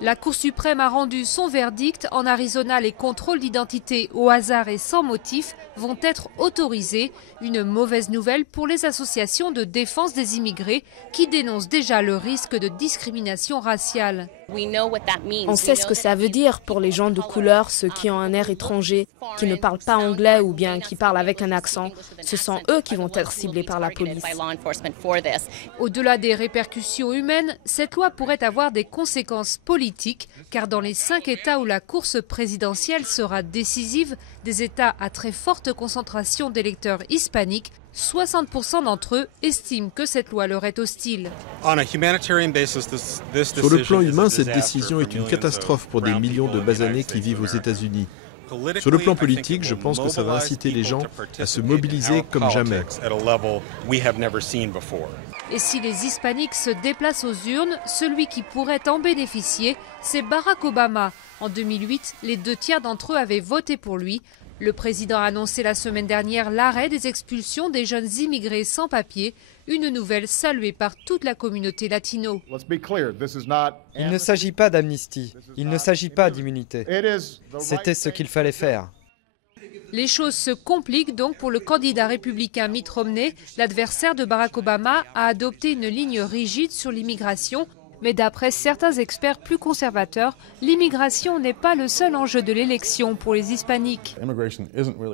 La Cour suprême a rendu son verdict. En Arizona, les contrôles d'identité au hasard et sans motif vont être autorisés. Une mauvaise nouvelle pour les associations de défense des immigrés qui dénoncent déjà le risque de discrimination raciale. On sait ce que ça veut dire pour les gens de couleur, ceux qui ont un air étranger, qui ne parlent pas anglais ou bien qui parlent avec un accent. Ce sont eux qui vont être ciblés par la police. Au-delà des répercussions humaines, cette loi pourrait avoir des conséquences politiques, car dans les 5 États où la course présidentielle sera décisive, des États à très forte concentration d'électeurs hispaniques, 60% d'entre eux estiment que cette loi leur est hostile. Sur le plan humain, cette décision est une catastrophe pour des millions de Basanés qui vivent aux États-Unis. Sur le plan politique, je pense que ça va inciter les gens à se mobiliser comme jamais. Et si les hispaniques se déplacent aux urnes, celui qui pourrait en bénéficier, c'est Barack Obama. En 2008, les 2/3 d'entre eux avaient voté pour lui. Le président a annoncé la semaine dernière l'arrêt des expulsions des jeunes immigrés sans papier, une nouvelle saluée par toute la communauté latino. Il ne s'agit pas d'amnistie, il ne s'agit pas d'immunité. C'était ce qu'il fallait faire. Les choses se compliquent donc pour le candidat républicain Mitt Romney. L'adversaire de Barack Obama a adopté une ligne rigide sur l'immigration. Mais d'après certains experts plus conservateurs, l'immigration n'est pas le seul enjeu de l'élection pour les hispaniques.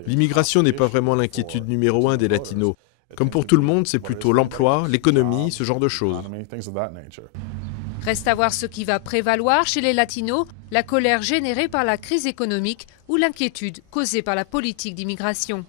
L'immigration n'est pas vraiment l'inquiétude numéro 1 des Latinos. Comme pour tout le monde, c'est plutôt l'emploi, l'économie, ce genre de choses. Reste à voir ce qui va prévaloir chez les Latinos, la colère générée par la crise économique ou l'inquiétude causée par la politique d'immigration.